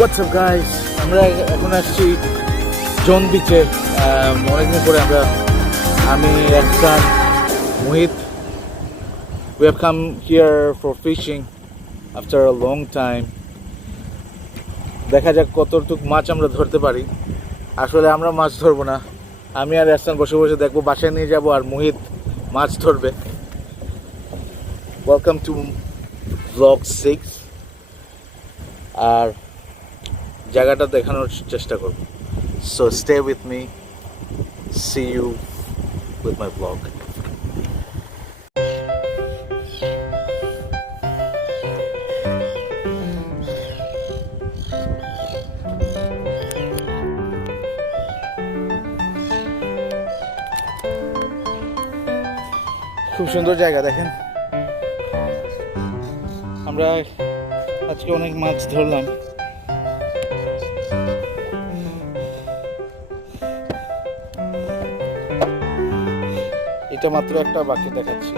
WhatsApp guys, আমরা এখন আসছি জন বিচে। অনেকদিন পরে আমি একসান Muhit, we have come here for fishing after a long time. দেখা যাক কতটুকু মাছ আমরা ধরতে পারি। আসলে আমরা মাছ ধরবো না, আমি আর একসান বসে বসে দেখবো, বাসায় নিয়ে যাব আর মুহিত মাছ ধরবে। ওয়েলকাম টু ব্লগ 6, আর জায়গাটা দেখানোর চেষ্টা করব। So stay with me, see you with my blog. খুব সুন্দর জায়গা, দেখেন। আমরা আজকে অনেক মাছ ধরলাম। এটা মাত্র একটা বাকি দেখাচ্ছি।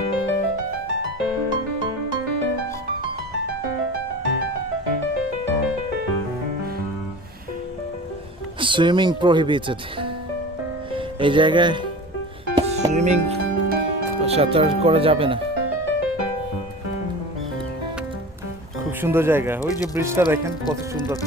সুইমিং প্রহিবিটেড, এই জায়গায় সুইমিং সাঁতার করা যাবে না। খুব সুন্দর জায়গা, ওই যে ব্রিজটা দেখেন কত সুন্দর।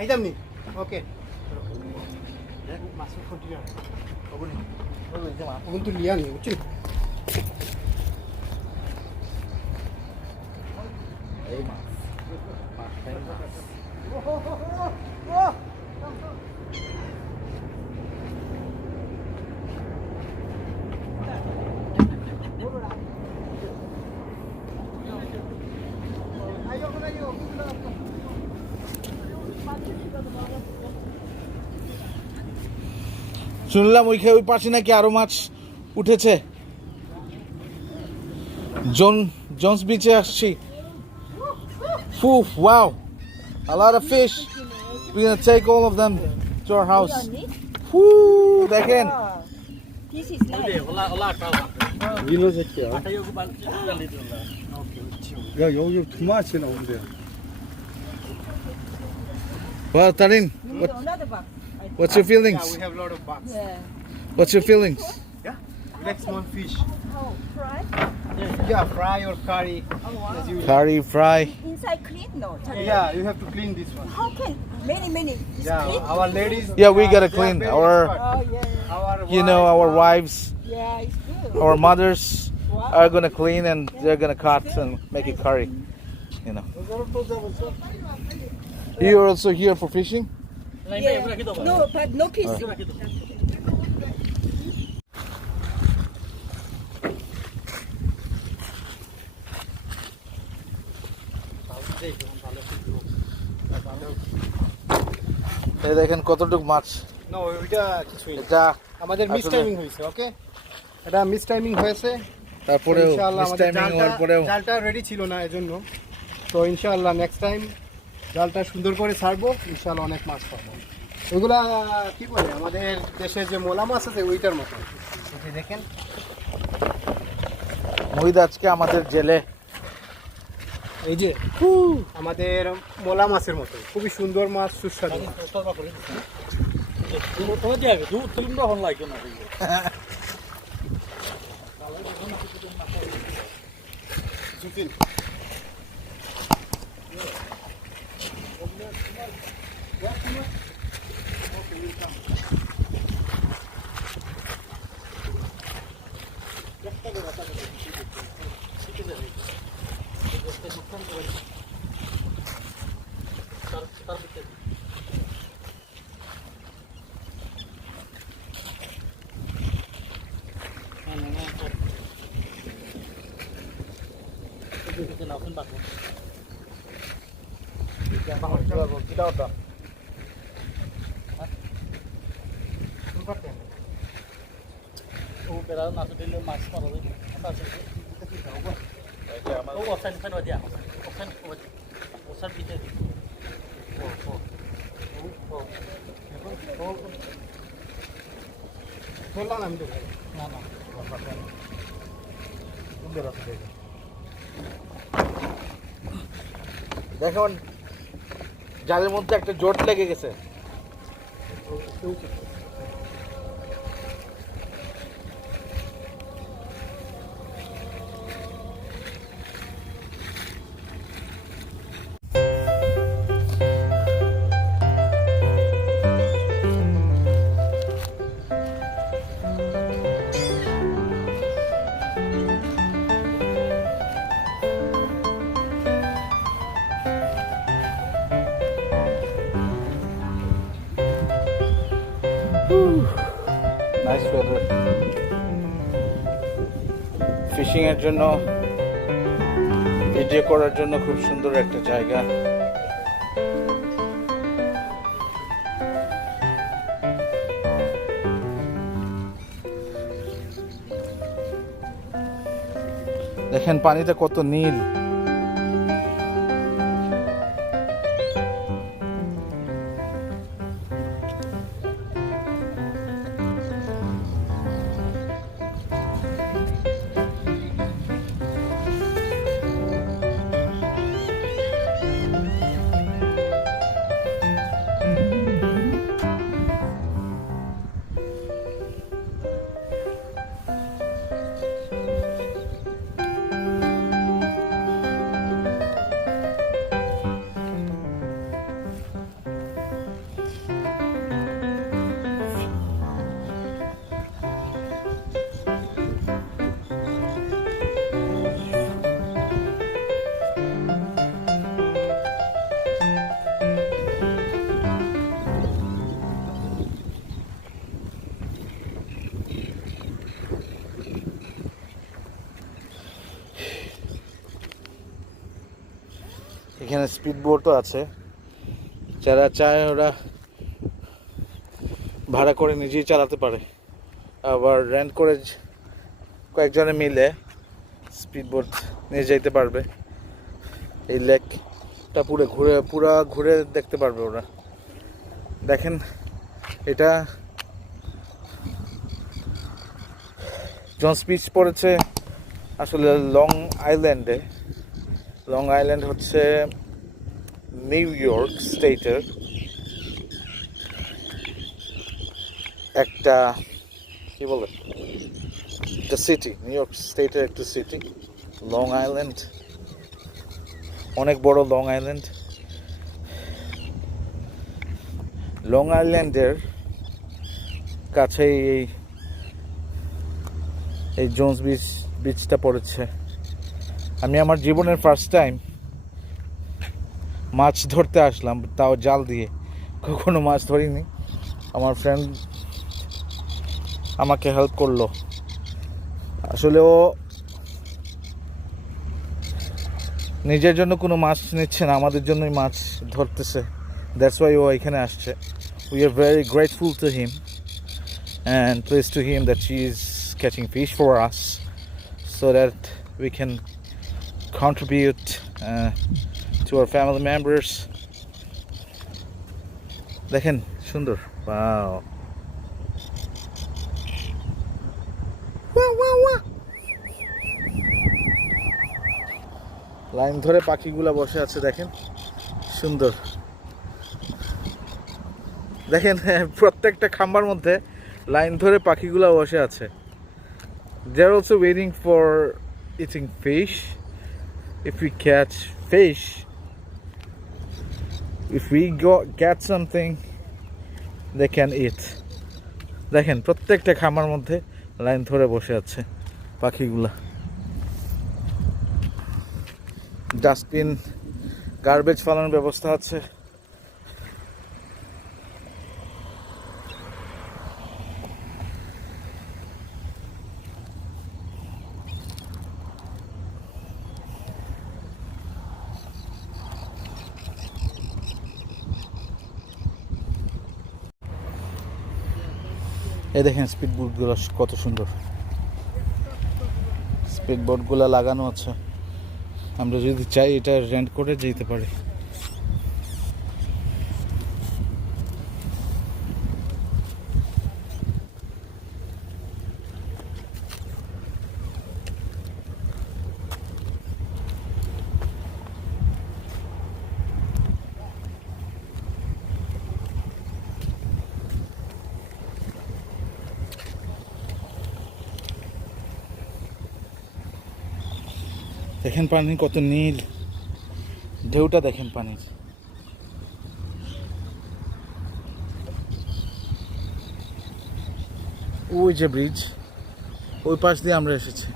আইদামনি ওকে কিন্তু লিয়া নি বুঝছি। শুনলাম ওই পাশে নাকি আরো মাছ উঠেছে। জোনস বিচে আসছি। Wow, a lot of fish. We're gonna take all of them to our house. দেখেন। This is nice. 민호 새끼야. 야 여기 두 마치 나오는데. Well, Tarin, Another box. what's your feelings? Yeah, we have a lot of bugs. Yeah. What's your feelings? Yeah. Like small fish. Oh, fry? Yeah, fry or curry. Oh, wow. As you Curry, fry. Inside clean? No. Yeah, you have to clean this one. How can many? It's Yeah, clean? our ladies. Yeah, we gotta they are clean very our, expert. Oh, yeah. Our wives, Yeah, it's good. our mothers Wow. are gonna clean and they're gonna cut and make it curry. You know. You're also here for fishing? Yeah. No, but no kissing. এই দেখেন কতটুকু মাছ। No, ওইটা কিছুই না। এটা আমাদের miss আসলে- timing হয়েছে, ওকে? এটা মিস টাইমিং হয়েছে। তারপরেও ইনশাআল্লাহ মিস আমাদের টাইমিং হওয়ার পরেও জালটা রেডি ছিল না এজন্য। তো ইনশাআল্লাহ নেক্সট টাইম জালটা সুন্দর করে ছাড়বো, ইনশাআল্লাহ অনেক মাছ পাবো। ওইগুলা কি বলে আমাদের দেশে যে মোলা মাছ আছে ওইটার মতো। এই যে দেখেন মুহিত আজকে আমাদের জেলে এই যে আমাদের মোলা মাছের মতো খুবই সুন্দর মাছ, সুস্বাদু মাছ। জুকিন বললাম আমি তো না না দেখুন জালের মধ্যে একটা জোট লেগে গেছে। নাইস ওয়েদার, ফিশিং এর জন্য, ভিডিও করার জন্য খুব সুন্দর একটা জায়গা। দেখেন পানিটা কত নীল। এখানে স্পিড বোটও আছে, যারা চায় ওরা ভাড়া করে নিজেই চালাতে পারে, আবার রেন্ট করে কয়েকজনে মিলে স্পিড বোট নিয়ে যেতে পারবে। এই লেকটা পুরো ঘুরে দেখতে পারবে ওরা। দেখেন এটা জোন্স বিচ পড়েছে আসলে লং আইল্যান্ডে। লং আইল্যান্ড হচ্ছে নিউ ইয়র্ক স্টেটের একটা কি বলে একটা সিটি, নিউ ইয়র্ক স্টেটের একটা সিটি লং আইল্যান্ড, অনেক বড় লং আইল্যান্ড। লং আইল্যান্ডের কাছেই এই জোন্স বিচটা পড়েছে। আমি আমার জীবনের ফার্স্ট টাইম মাছ ধরতে আসলাম, তাও জাল দিয়ে। কখনো মাছ ধরিনি। আমার ফ্রেন্ড আমাকে হেল্প করলো। আসলে ও নিজের জন্য কোনো মাছ নিচ্ছে না, আমাদের জন্যই মাছ ধরতেছে। দ্যাটস ওয়াই ও এখানে আসছে। We are very grateful to him and pleased to him that she is catching fish for us so that we can contribute to our family members. দেখেন সুন্দর, ওয়াও লাইন ধরে পাখিগুলা বসে আছে, দেখেন সুন্দর। দেখেন প্রত্যেকটা খাম্বার মধ্যে লাইন ধরে পাখিগুলা বসে আছে। They are also waiting for eating fish. If we catch fish, if we get something, they can eat. দেখেন প্রত্যেকটা খামার মধ্যে লাইন ধরে বসে আছে পাখিগুলা। ডাস্টবিন, গার্বেজ ফেলানোর ব্যবস্থা আছে। এই দেখেন স্পিড বোটগুলো কত সুন্দর, স্পিড বোটগুলো লাগানো আছে। আমরা যদি চাই এটা রেন্ট করে যেতে পারি। দেখেন পানি কত নীল, ঢেউটা দেখেন পানির। ওই যে ব্রিজ, ওই পাশ দিয়ে আমরা এসেছি।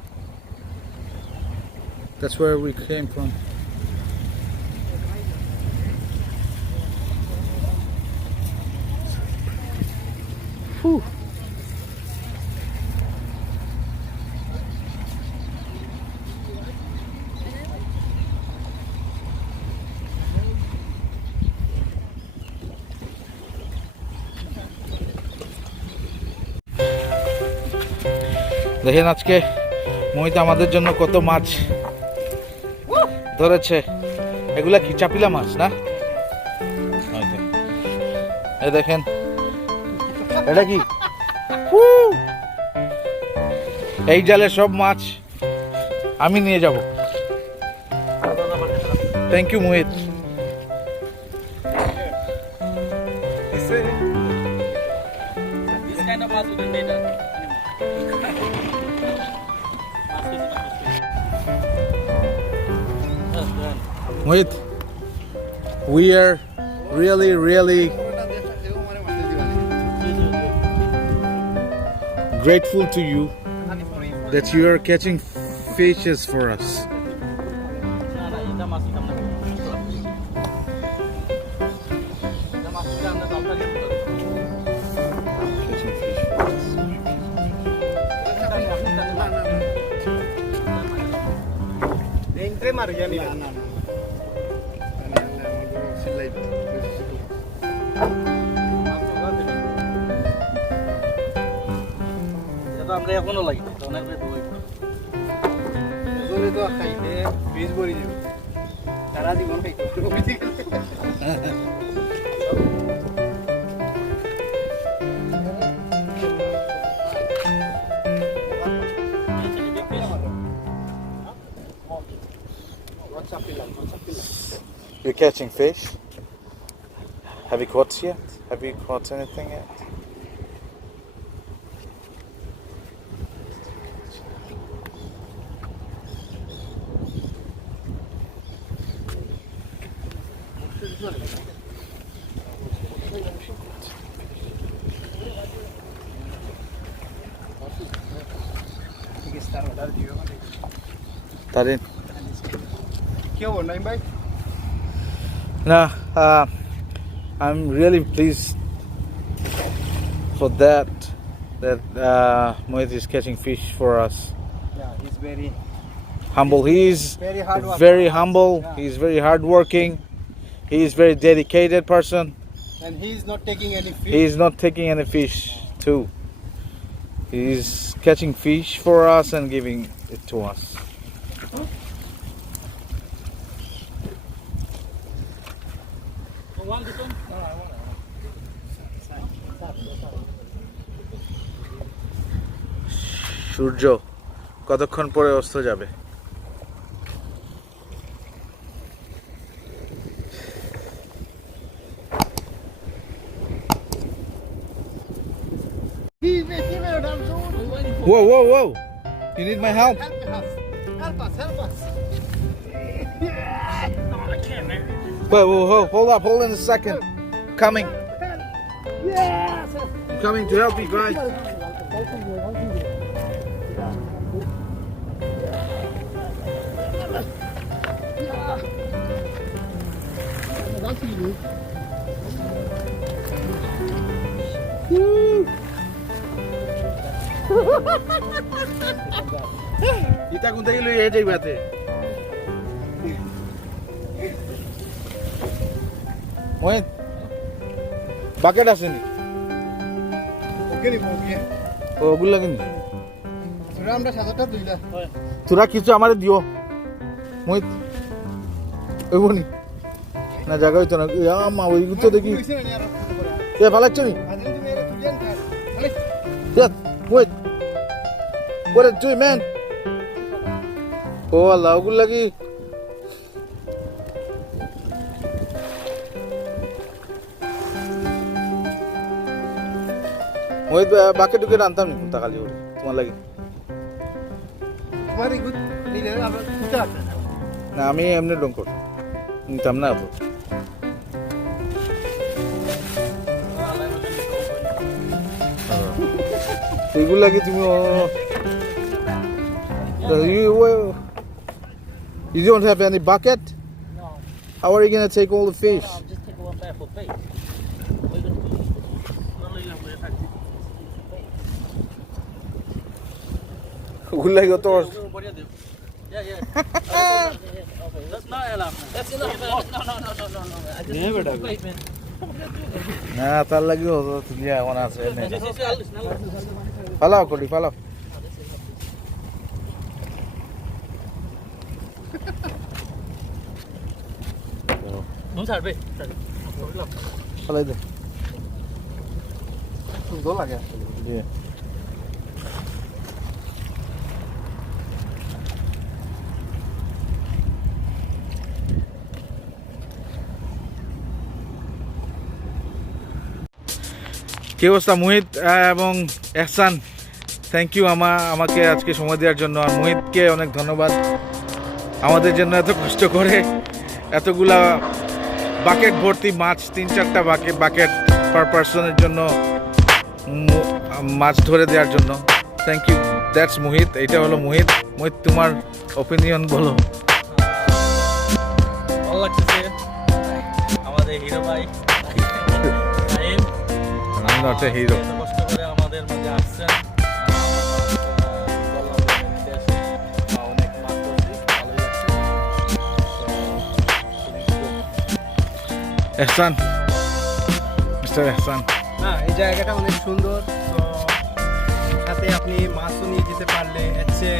That's where we came from. Whew. দেখেন আজকে মোহিত আমাদের জন্য কত মাছ ধরেছে। এগুলা কি চাপিলা মাছ না? এই দেখেন এটা কি, এই জালে সব মাছ আমি নিয়ে যাব। Thank you Mohit. This kind of mass wouldn't need that. Mohit, we are really grateful to you that you are catching fishes for us. আমরা এখনো লাগি অনেক তো খাইতে বীজ ভরি দিব সারা জীবন খাইতে। You're catching fish? Have you caught yet? Have you caught anything yet? Tarin. কি খবর নাই ভাই? না, I'm really pleased for that Muhit is catching fish for us. Yeah, he's very Humble. He's very hard worker. very humble. Yeah. He's very hardworking. He's very dedicated person. And he's not taking any fish. He's not taking any fish too. He's catching fish for us and giving it to us. One, this one? সূর্য কতক্ষণ পরে অস্ত যাবে? Whoa, whoa, whoa! You need my help? Help us. Whoa, whoa, whoa! Hold on a second. Coming. Yes. I'm coming to help you guys. Kita kuntai lu ya jadi bate. Muhit, bucket আছে নি? ওকে নিয়ে ওগুলো লাগেনি। তোরা আমরা 7টা দুইলা। তোরা কিছু আমারে দিও। মুহিত ওইবনি না জায়গা হইতো না মা ওই তো দেখি এ ভালাচ্ছ নি Muhith what are you doing man ও আল্লাহ ওগুলো লাগি মুহিত বাকে ঢুকে আনতাম নি তা খালি ওরে তোমার লাগি তোমার এই গুড নিলে আমরা দুটো আছে না আমি এমনি ডঙ্কর নিতাম না তো এগুলো লাগি তুমি you don't have any bucket? No. How are you going to take all the fish? I'll just take one back for bait. এগুলো লাগি তো Yeah. That's not enough. That's enough. No. I just need to bait, man. না তার লাগি হতো তুমি এখন আছে This ফালাও করি ফালাও Đúng thật vậy. ফালাই দে সুন্দর লাগে জি কি অবস্থা মুহিত এবং এহসান থ্যাংক ইউ আমাকে আজকে সময় দেওয়ার জন্য আর মুহিতকে অনেক ধন্যবাদ আমাদের জন্য এত কষ্ট করে এতগুলা বাকেট ভর্তি মাছ 3-4টা বাকেট পার পার্সনের জন্য মাছ ধরে দেওয়ার জন্য থ্যাংক ইউ দ্যাটস মুহিত এটা হলো মুহিত তোমার অপিনিয়ন বলো ভালো লাগতেছে আমাদের হিরো ভাই I'm not a hero. কষ্ট করে আমাদের মাঝে আসছেন অনেক মাছ ধরছি ভালোই লাগছে এহসান মিস্টার এহসান না এই জায়গাটা অনেক সুন্দর তো সাথে আপনি মাছও নিয়ে যেতে পারলে হচ্ছে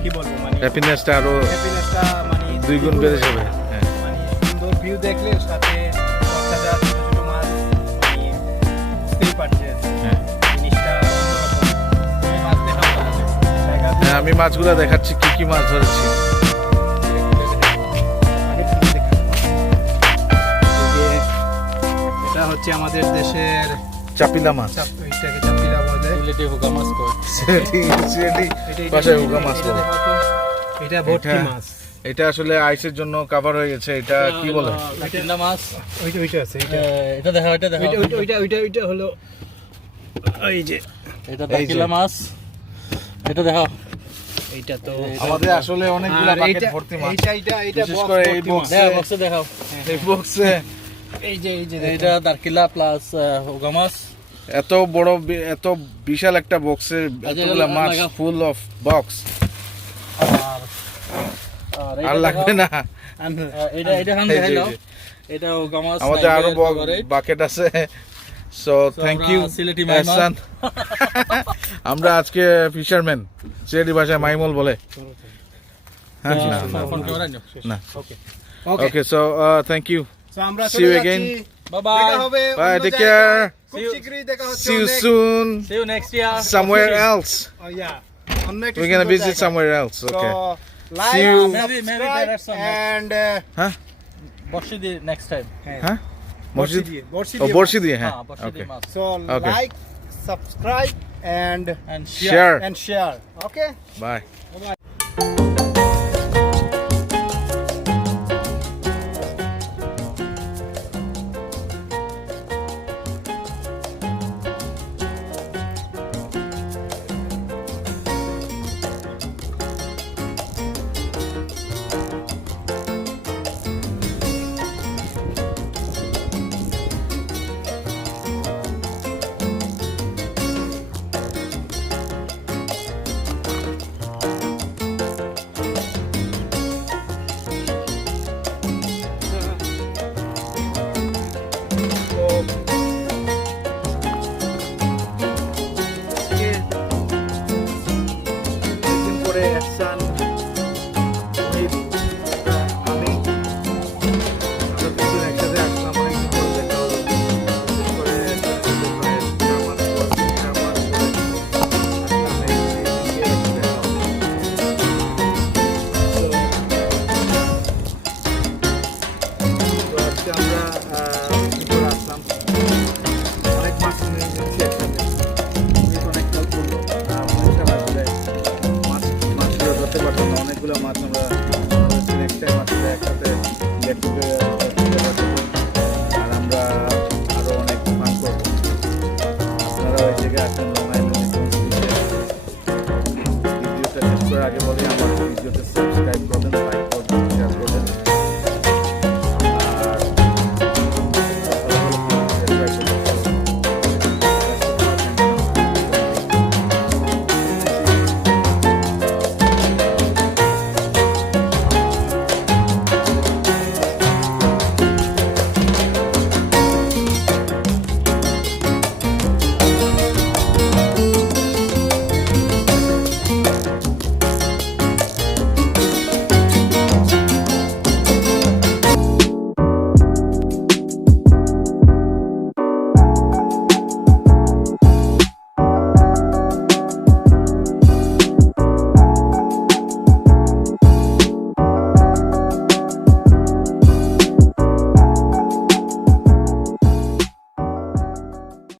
কি বলবো মানে হ্যাপিনেসটা আরো হ্যাপিনেসটা মানে 2 গুণ বেড়ে যাবে হ্যাঁ মানে সুন্দর ভিউ দেখলে সাথে বর্ষাটা ছোট ছোট মাছ মানে বুঝতেই পারছেন হ্যাঁ জিনিসটা অন্যরকম মাছ দেখা ভালো লাগে জায়গাগুলো আমি মাছগুলো দেখাচ্ছি কি মাছ ধরেছি এটা হচ্ছে আমাদের দেশের চাপিলা মাছ এটাকে চাপিলা বলে রিলেটিভ হুকা মাছ কর সিলেটি ভাষায় হুকা মাছ বলে। এটা ভর্তি মাছ এটা আসলে আইসের জন্য কভার হয়ে গেছে এটা কি বলে তিনটা মাছ ওইটা আছে এটা দেখা ওইটা হলো এই যে এটা দাকিলা মাছ এটা দেখা এইটা তো আমাদের আসলে অনেকগুলো বাকেট ভর্তি মাছ এইটা বিশেষ করে এই বক্সে বক্সে দেখাও এই বক্সে এই যে এটা দারকিলা প্লাস ওগামাস। এত বড় এত বিশাল একটা বক্সের এতগুলা মাছ, ফুল অফ বক্স। আর লাগবে না। এটা হান দেখাইলো। এটা ওগামাস। আমাদের আরো বাকেট আছে। So thank you Ehsan. আমরা আজকে ফিশারম্যান, সিলেটি ভাষায় মাইমল বলে। হ্যাঁ না okay so thank you. So আমরা See you again. Bye bye. দেখা হবে Bye, অন্য take জায়গায়। care. খুব শীঘ্রই দেখা হচ্ছে। See you soon See you next year. somewhere else. অন্য একটা We're gonna সুন্দর visit জায়গায়। somewhere else. Okay. So, like, See you. Maybe subscribe, there are some and Huh? Boshidi next time. Huh? বর্ষি মসজিদ? দিয়ে ও বর্ষি দিয়ে, হ্যাঁ। Boshidi Okay. mas. So Okay. like, subscribe, and Share. share. Okay. Bye. একদিন পরে এহসান, মুহিত, আমি আমরা দুজন একসাথে আসলাম। অনেকদিন পরে দেখা হলো। বিশেষ করে এহসানের সাথে প্রায় 4 মাস পর, 4 মাস পরে আসলাম এই দিকে দেখা হলো। তো আজকে আমরা কি করে আসলাম, অনেক মাছ নিয়ে নিচ্ছি একসাথে। মুহিত অনেক হেল্প করলো। মহিত আসলে মাছগুলো ধরতে পারতাম না, অনেকগুলো মাছ আমরা নেক্সট টাইম আসলে একসাথে গেট টুগেদার করবো আর আমরা আরও অনেক ফান করবো। আপনারা ওই জায়গায় আসেন লং আইল্যান্ডে। ভিডিওটা শেষ করার আগে বলি আমার